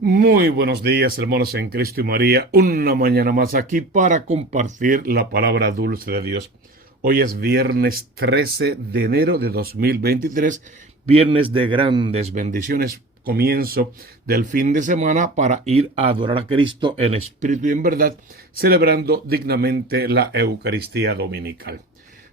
Muy buenos días, hermanos en Cristo y María. Una mañana más aquí para compartir la palabra dulce de Dios. Hoy es viernes 13 de enero de 2023, viernes de grandes bendiciones, comienzo del fin de semana para ir a adorar a Cristo en espíritu y en verdad, celebrando dignamente la Eucaristía dominical.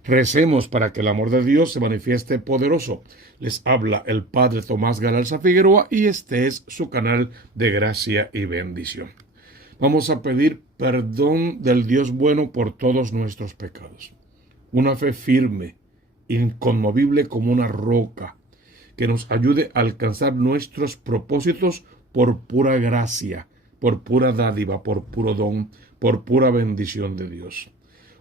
Recemos para que el amor de Dios se manifieste poderoso. Les habla el Padre Tomás Galarza Figueroa y este es su canal de gracia y bendición. Vamos a pedir perdón del Dios bueno por todos nuestros pecados. Una fe firme, inconmovible como una roca, que nos ayude a alcanzar nuestros propósitos por pura gracia, por pura dádiva, por puro don, por pura bendición de Dios.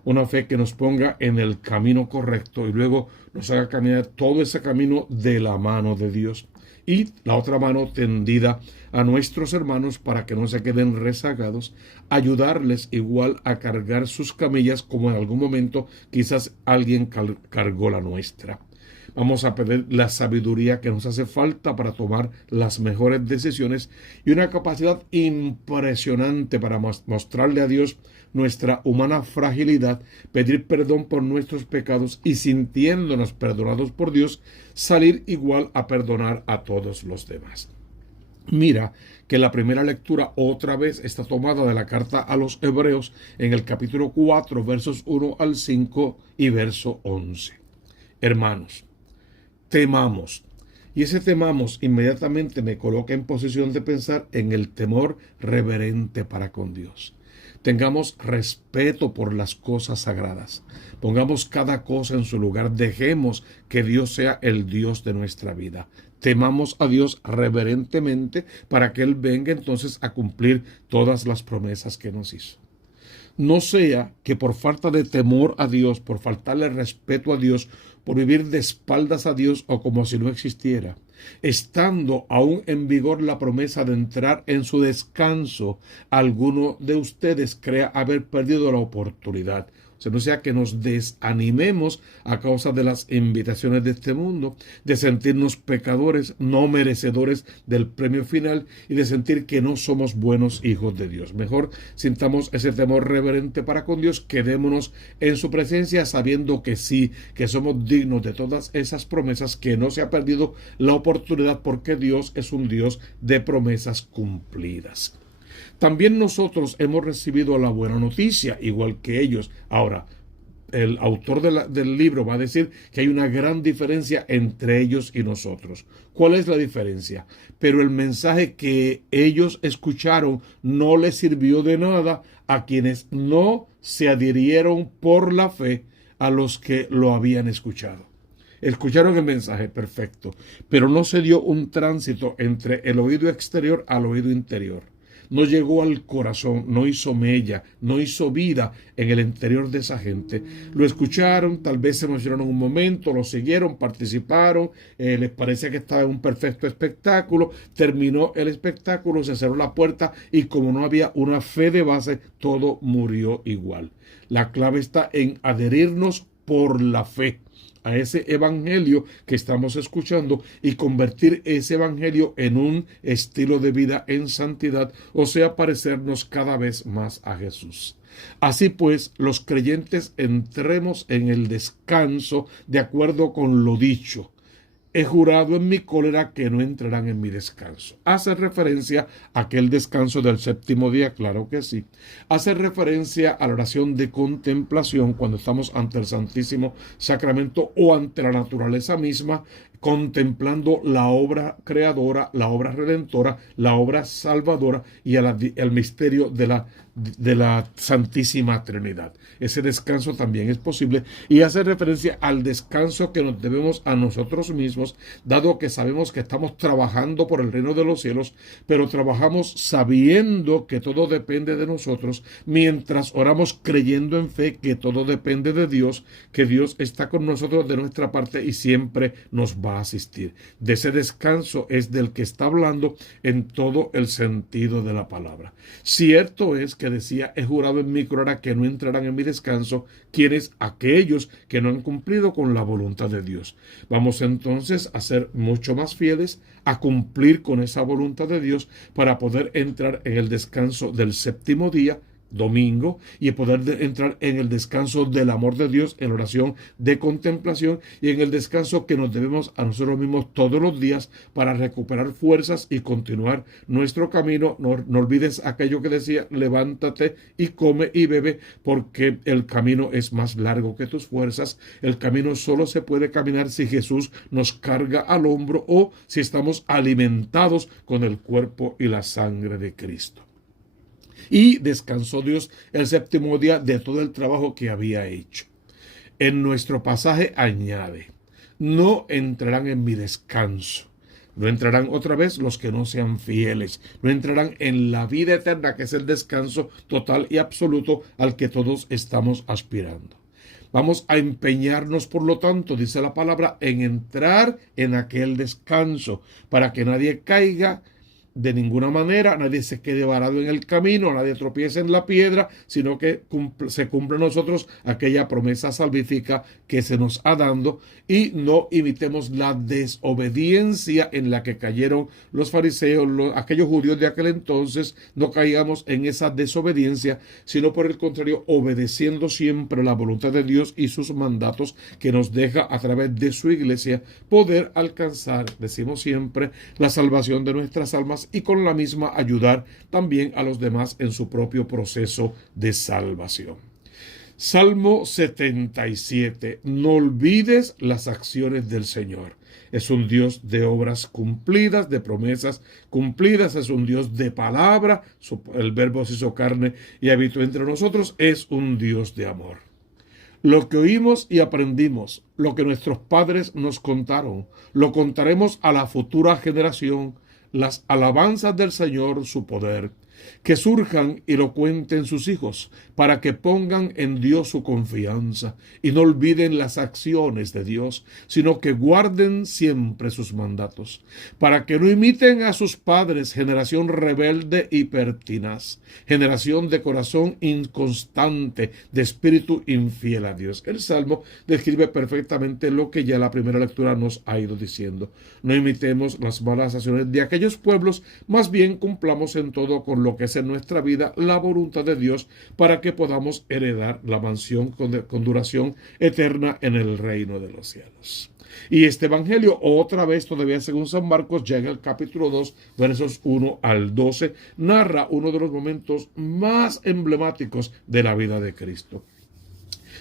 Una fe que nos ponga en el camino correcto y luego nos haga caminar todo ese camino de la mano de Dios. Y la otra mano tendida a nuestros hermanos para que no se queden rezagados, ayudarles igual a cargar sus camillas como en algún momento quizás alguien cargó la nuestra. Vamos a pedir la sabiduría que nos hace falta para tomar las mejores decisiones y una capacidad impresionante para mostrarle a Dios nuestra humana fragilidad, pedir perdón por nuestros pecados y, sintiéndonos perdonados por Dios, salir igual a perdonar a todos los demás. Mira que la primera lectura otra vez está tomada de la carta a los Hebreos en el capítulo 4, versos 1 al 5 y verso 11. Hermanos, temamos. Y ese temamos inmediatamente me coloca en posición de pensar en el temor reverente para con Dios. Tengamos respeto por las cosas sagradas. Pongamos cada cosa en su lugar. Dejemos que Dios sea el Dios de nuestra vida. Temamos a Dios reverentemente para que Él venga entonces a cumplir todas las promesas que nos hizo. No sea que por falta de temor a Dios, por faltarle respeto a Dios, por vivir de espaldas a Dios o como si no existiera, estando aún en vigor la promesa de entrar en su descanso, alguno de ustedes crea haber perdido la oportunidad. O sea, no sea que nos desanimemos a causa de las invitaciones de este mundo, de sentirnos pecadores, no merecedores del premio final y de sentir que no somos buenos hijos de Dios. Mejor sintamos ese temor reverente para con Dios, quedémonos en su presencia sabiendo que sí, que somos dignos de todas esas promesas, que no se ha perdido la oportunidad porque Dios es un Dios de promesas cumplidas. También nosotros hemos recibido la buena noticia, igual que ellos. Ahora, el autor del libro va a decir que hay una gran diferencia entre ellos y nosotros. ¿Cuál es la diferencia? Pero el mensaje que ellos escucharon no les sirvió de nada a quienes no se adhirieron por la fe a los que lo habían escuchado. Escucharon el mensaje, perfecto, pero no se dio un tránsito entre el oído exterior al oído interior. No llegó al corazón, no hizo mella, no hizo vida en el interior de esa gente. Lo escucharon, tal vez se emocionaron un momento, lo siguieron, participaron, les parecía que estaba en un perfecto espectáculo, terminó el espectáculo, se cerró la puerta y como no había una fe de base, todo murió igual. La clave está en adherirnos por la fe a ese evangelio que estamos escuchando y convertir ese evangelio en un estilo de vida en santidad, o sea, parecernos cada vez más a Jesús. Así pues, los creyentes entremos en el descanso de acuerdo con lo dicho. He jurado en mi cólera que no entrarán en mi descanso. Hace referencia a aquel descanso del séptimo día, claro que sí. Hace referencia a la oración de contemplación cuando estamos ante el Santísimo Sacramento o ante la naturaleza misma, contemplando la obra creadora, la obra redentora, la obra salvadora y el misterio de la Santísima Trinidad. Ese descanso también es posible y hace referencia al descanso que nos debemos a nosotros mismos, dado que sabemos que estamos trabajando por el reino de los cielos, pero trabajamos sabiendo que todo depende de nosotros, mientras oramos creyendo en fe que todo depende de Dios, que Dios está con nosotros de nuestra parte y siempre nos va va a asistir. De ese descanso es del que está hablando en todo el sentido de la palabra. Cierto es que decía, he jurado en mi cólera que no entrarán en mi descanso, quienes aquellos que no han cumplido con la voluntad de Dios. Vamos entonces a ser mucho más fieles, a cumplir con esa voluntad de Dios para poder entrar en el descanso del séptimo día, domingo, y poder entrar en el descanso del amor de Dios, en oración de contemplación, y en el descanso que nos debemos a nosotros mismos todos los días para recuperar fuerzas y continuar nuestro camino. No olvides aquello que decía, levántate y come y bebe, porque el camino es más largo que tus fuerzas. El camino solo se puede caminar si Jesús nos carga al hombro o si estamos alimentados con el cuerpo y la sangre de Cristo. Y descansó Dios el séptimo día de todo el trabajo que había hecho. En nuestro pasaje añade, no entrarán en mi descanso. No entrarán otra vez los que no sean fieles. No entrarán en la vida eterna, que es el descanso total y absoluto al que todos estamos aspirando. Vamos a empeñarnos, por lo tanto, dice la palabra, en entrar en aquel descanso, para que nadie caiga de ninguna manera, nadie se quede varado en el camino, nadie tropiece en la piedra, sino que se cumple en nosotros aquella promesa salvífica que se nos ha dado, y no imitemos la desobediencia en la que cayeron los fariseos, aquellos judíos de aquel entonces. No caigamos en esa desobediencia, sino por el contrario, obedeciendo siempre la voluntad de Dios y sus mandatos que nos deja a través de su iglesia, poder alcanzar, decimos siempre, la salvación de nuestras almas, y con la misma ayudar también a los demás en su propio proceso de salvación. Salmo 77. No olvides las acciones del Señor. Es un Dios de obras cumplidas, de promesas cumplidas, es un Dios de palabra. El Verbo se hizo carne y habitó entre nosotros. Es un Dios de amor. Lo que oímos y aprendimos, lo que nuestros padres nos contaron, lo contaremos a la futura generación. Las alabanzas del Señor, su poder, que surjan y lo cuenten sus hijos, para que pongan en Dios su confianza y no olviden las acciones de Dios, sino que guarden siempre sus mandatos, para que no imiten a sus padres, generación rebelde y pertinaz, generación de corazón inconstante, de espíritu infiel a Dios. El Salmo describe perfectamente lo que ya la primera lectura nos ha ido diciendo. No imitemos las malas acciones de aquellos pueblos, más bien cumplamos en todo con lo que es en nuestra vida la voluntad de Dios, para que podamos heredar la mansión con duración eterna en el reino de los cielos. Y este evangelio, otra vez todavía según San Marcos, ya en el capítulo 2, versos 1 al 12, narra uno de los momentos más emblemáticos de la vida de Cristo.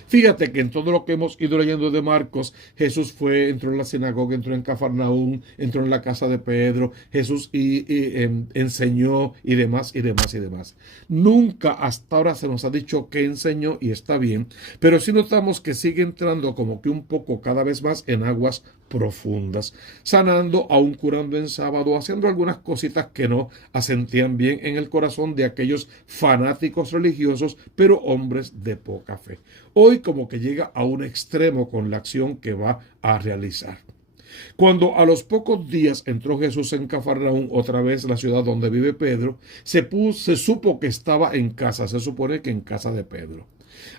Fíjate que en todo lo que hemos ido leyendo de Marcos, Jesús entró en la sinagoga, entró en Cafarnaúm, entró en la casa de Pedro, Jesús enseñó y demás, y demás, y demás. Nunca hasta ahora se nos ha dicho que enseñó, y está bien, pero sí notamos que sigue entrando como que un poco cada vez más en aguas profundas, sanando, aún curando en sábado, haciendo algunas cositas que no asentían bien en el corazón de aquellos fanáticos religiosos, pero hombres de poca fe. Hoy como que llega a un extremo con la acción que va a realizar. Cuando a los pocos días entró Jesús en Cafarnaúm, otra vez la ciudad donde vive Pedro, se supo que estaba en casa, se supone que en casa de Pedro.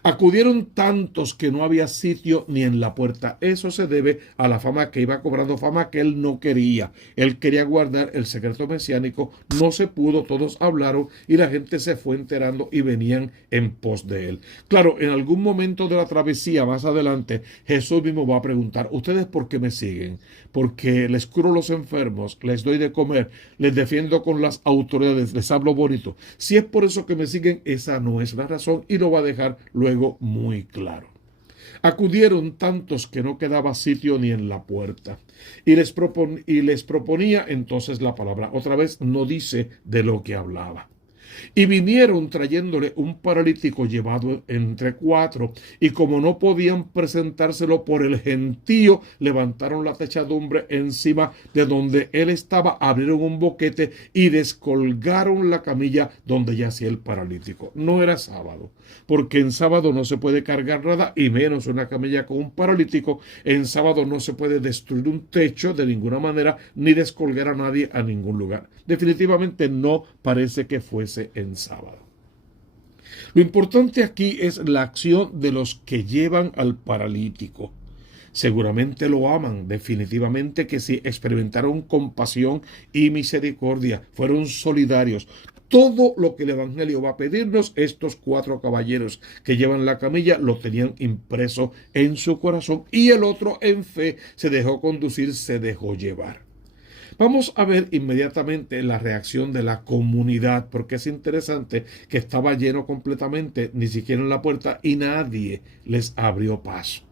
Acudieron tantos que no había sitio ni en la puerta. Eso se debe a la fama que iba cobrando, fama que él no quería. Él quería guardar el secreto mesiánico, no se pudo, todos hablaron y la gente se fue enterando y venían en pos de él. Claro, en algún momento de la travesía, más adelante, Jesús mismo va a preguntar, ¿ustedes por qué me siguen? Porque les curo los enfermos, les doy de comer, les defiendo con las autoridades, les hablo bonito. Si es por eso que me siguen, esa no es la razón, y lo va a dejar luego muy claro. Acudieron tantos que no quedaba sitio ni en la puerta, y les proponía entonces la palabra. Otra vez no dice de lo que hablaba. Y vinieron trayéndole un paralítico llevado entre cuatro, y como no podían presentárselo por el gentío, levantaron la techadumbre encima de donde él estaba, abrieron un boquete y descolgaron la camilla donde yacía el paralítico. No era sábado, porque en sábado no se puede cargar nada, y menos una camilla con un paralítico. En sábado no se puede destruir un techo de ninguna manera, ni descolgar a nadie a ningún lugar. Definitivamente no parece que fuese en sábado. Lo importante aquí es la acción de los que llevan al paralítico. Seguramente lo aman, definitivamente que sí, experimentaron compasión y misericordia, fueron solidarios. Todo lo que el Evangelio va a pedirnos, estos cuatro caballeros que llevan la camilla lo tenían impreso en su corazón, y el otro en fe se dejó conducir, se dejó llevar. Vamos a ver inmediatamente la reacción de la comunidad, porque es interesante que estaba lleno completamente, ni siquiera en la puerta, y nadie les abrió paso.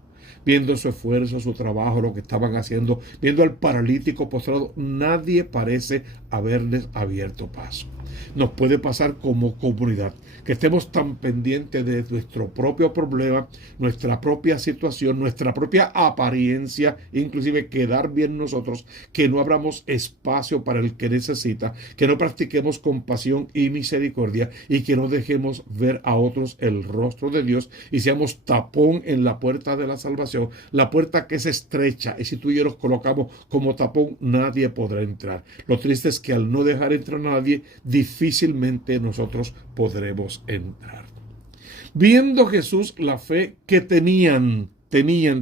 Viendo su esfuerzo, su trabajo, lo que estaban haciendo, viendo al paralítico postrado, nadie parece haberles abierto paso. Nos puede pasar como comunidad, que estemos tan pendientes de nuestro propio problema, nuestra propia situación, nuestra propia apariencia, inclusive quedar bien nosotros, que no abramos espacio para el que necesita, que no practiquemos compasión y misericordia, y que no dejemos ver a otros el rostro de Dios, y seamos tapón en la puerta de la salvación, la puerta que es estrecha, y si tú y yo nos colocamos como tapón, nadie podrá entrar. Lo triste es que al no dejar entrar a nadie, difícilmente nosotros podremos entrar. Viendo Jesús la fe que tenían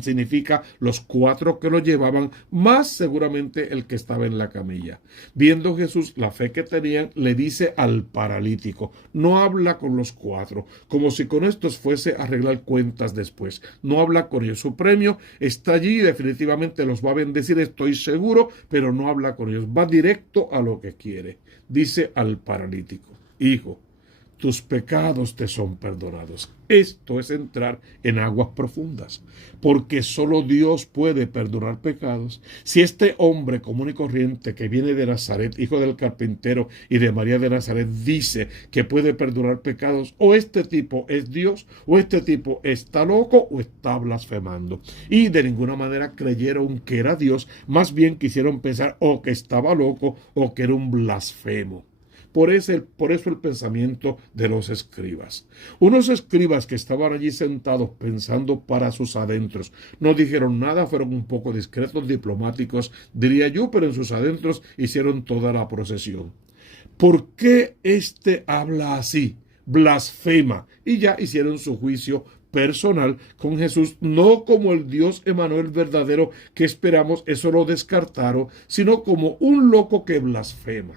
significa los cuatro que lo llevaban, más seguramente el que estaba en la camilla. Viendo Jesús la fe que tenían, le dice al paralítico, no habla con los cuatro, como si con estos fuese a arreglar cuentas después. No habla con ellos. Su premio está allí, definitivamente los va a bendecir, estoy seguro, pero no habla con ellos. Va directo a lo que quiere. Dice al paralítico, hijo, tus pecados te son perdonados. Esto es entrar en aguas profundas, porque solo Dios puede perdonar pecados. Si este hombre común y corriente que viene de Nazaret, hijo del carpintero y de María de Nazaret, dice que puede perdonar pecados, o este tipo es Dios, o este tipo está loco, o está blasfemando. Y de ninguna manera creyeron que era Dios, más bien quisieron pensar o que estaba loco o que era un blasfemo. Por eso el pensamiento de los escribas. Unos escribas que estaban allí sentados pensando para sus adentros. No dijeron nada, fueron un poco discretos, diplomáticos, diría yo, pero en sus adentros hicieron toda la procesión. ¿Por qué este habla así? Blasfema. Y ya hicieron su juicio personal con Jesús, no como el Dios Emanuel verdadero que esperamos, eso lo descartaron, sino como un loco que blasfema.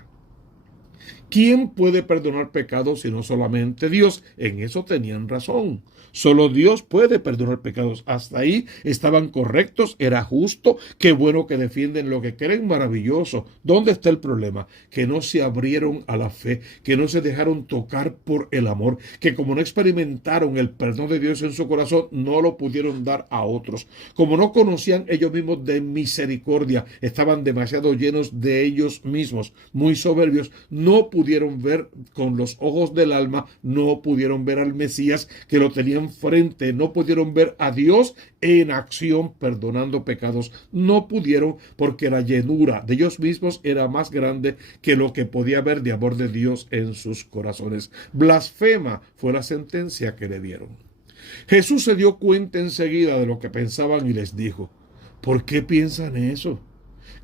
¿Quién puede perdonar pecados sino solamente Dios? En eso tenían razón. Solo Dios puede perdonar pecados. Hasta ahí estaban correctos, era justo. Qué bueno que defienden lo que creen, maravilloso. ¿Dónde está el problema? Que no se abrieron a la fe, que no se dejaron tocar por el amor, que como no experimentaron el perdón de Dios en su corazón, no lo pudieron dar a otros. Como no conocían ellos mismos de misericordia, estaban demasiado llenos de ellos mismos, muy soberbios, no pudieron ver con los ojos del alma, no pudieron ver al Mesías que lo tenían frente, no pudieron ver a Dios en acción perdonando pecados, no pudieron porque la llenura de ellos mismos era más grande que lo que podía haber de amor de Dios en sus corazones. Blasfema fue la sentencia que le dieron. Jesús se dio cuenta enseguida de lo que pensaban y les dijo, ¿por qué piensan eso?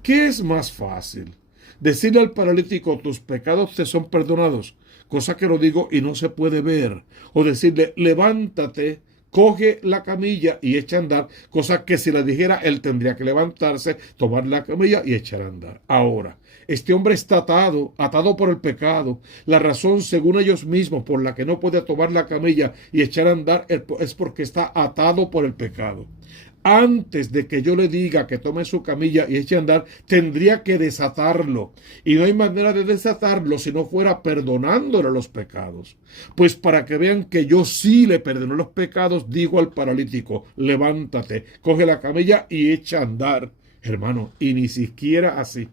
¿Qué es más fácil? Decirle al paralítico, tus pecados te son perdonados, cosa que lo digo y no se puede ver. O decirle, levántate, coge la camilla y echa a andar, cosa que si la dijera, él tendría que levantarse, tomar la camilla y echar a andar. Ahora, este hombre está atado por el pecado. La razón, según ellos mismos, por la que no puede tomar la camilla y echar a andar es porque está atado por el pecado. Antes de que yo le diga que tome su camilla y eche a andar, tendría que desatarlo. Y no hay manera de desatarlo si no fuera perdonándole los pecados. Pues para que vean que yo sí le perdoné los pecados, digo al paralítico, levántate, coge la camilla y echa a andar. Hermano, y ni siquiera así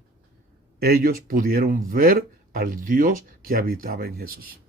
ellos pudieron ver al Dios que habitaba en Jesús.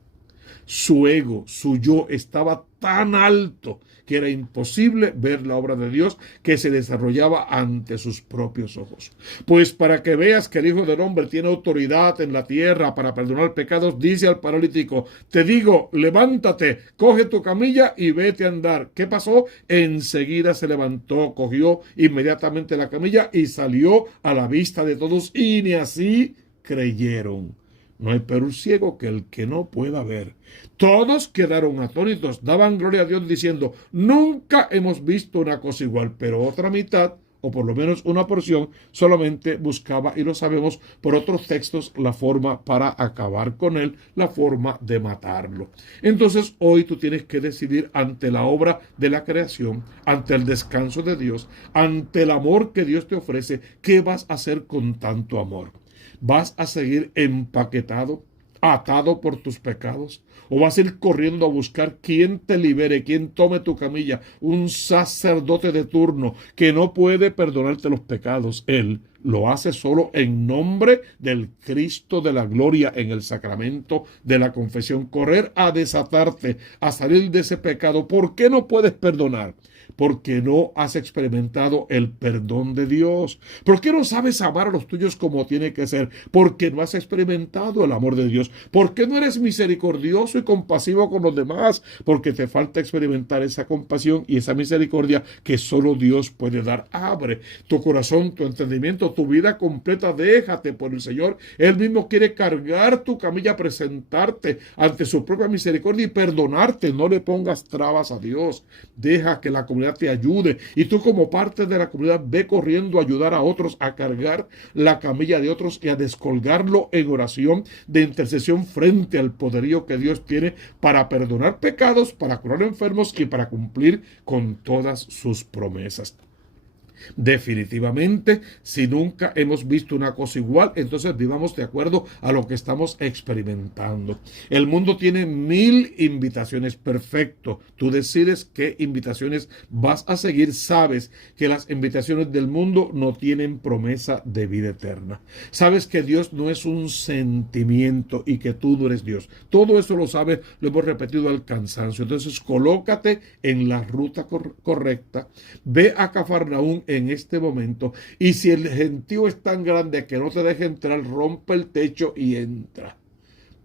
Su ego, su yo estaba tan alto que era imposible ver la obra de Dios que se desarrollaba ante sus propios ojos. Pues para que veas que el Hijo del Hombre tiene autoridad en la tierra para perdonar pecados, dice al paralítico, te digo, levántate, coge tu camilla y vete a andar. ¿Qué pasó? Enseguida se levantó, cogió inmediatamente la camilla y salió a la vista de todos, y ni así creyeron. No hay peor ciego que el que no pueda ver. Todos quedaron atónitos, daban gloria a Dios diciendo, nunca hemos visto una cosa igual, pero otra mitad, o por lo menos una porción, solamente buscaba, y lo sabemos por otros textos, la forma para acabar con él, la forma de matarlo. Entonces hoy tú tienes que decidir ante la obra de la creación, ante el descanso de Dios, ante el amor que Dios te ofrece, ¿qué vas a hacer con tanto amor? ¿Vas a seguir empaquetado, atado por tus pecados? ¿O vas a ir corriendo a buscar quien te libere, quien tome tu camilla? Un sacerdote de turno que no puede perdonarte los pecados. Él lo hace solo en nombre del Cristo de la gloria en el sacramento de la confesión. Correr a desatarte, a salir de ese pecado. ¿Por qué no puedes perdonar? Porque no has experimentado el perdón de Dios. ¿Por qué no sabes amar a los tuyos como tiene que ser? Porque no has experimentado el amor de Dios. ¿Por qué no eres misericordioso y compasivo con los demás? Porque te falta experimentar esa compasión y esa misericordia que solo Dios puede dar. Abre tu corazón, tu entendimiento, tu vida completa. Déjate por el Señor. Él mismo quiere cargar tu camilla, presentarte ante su propia misericordia y perdonarte. No le pongas trabas a Dios. Deja que la comunidad te ayude, y tú como parte de la comunidad ve corriendo a ayudar a otros a cargar la camilla de otros y a descolgarlo en oración de intercesión frente al poderío que Dios tiene para perdonar pecados, para curar enfermos y para cumplir con todas sus promesas. Definitivamente, si nunca hemos visto una cosa igual, entonces vivamos de acuerdo a lo que estamos experimentando. El mundo tiene 1000 invitaciones, perfecto. Tú decides qué invitaciones vas a seguir. Sabes que las invitaciones del mundo no tienen promesa de vida eterna. Sabes que Dios no es un sentimiento y que tú no eres Dios. Todo eso lo sabes, lo hemos repetido al cansancio. Entonces, colócate en la ruta correcta. Ve a Cafarnaúm en este momento, y si el gentío es tan grande que no te deja entrar, rompe el techo y entra,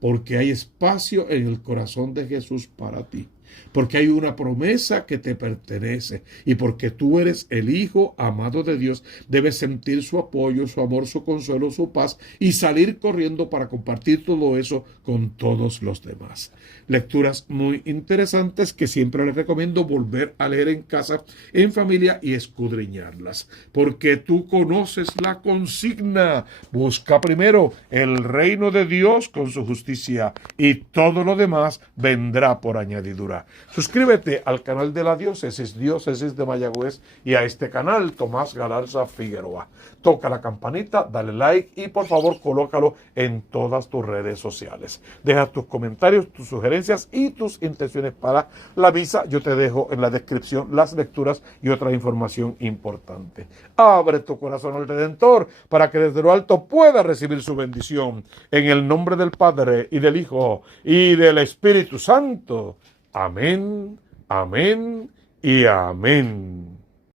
porque hay espacio en el corazón de Jesús para ti, porque hay una promesa que te pertenece, y porque tú eres el Hijo amado de Dios, debes sentir su apoyo, su amor, su consuelo, su paz, y salir corriendo para compartir todo eso con todos los demás. Lecturas muy interesantes que siempre les recomiendo volver a leer en casa, en familia, y escudriñarlas, porque tú conoces la consigna: busca primero el reino de Dios con su justicia, y todo lo demás vendrá por añadidura. Suscríbete al canal de la Diócesis de Mayagüez, y a este canal, Tomás Galarza Figueroa. Toca la campanita, dale like y por favor colócalo en todas tus redes sociales. Deja tus comentarios, tus sugerencias y tus intenciones para la misa. Yo te dejo en la descripción las lecturas y otra información importante. Abre tu corazón al Redentor para que desde lo alto pueda recibir su bendición. En el nombre del Padre y del Hijo y del Espíritu Santo. Amén, amén y amén.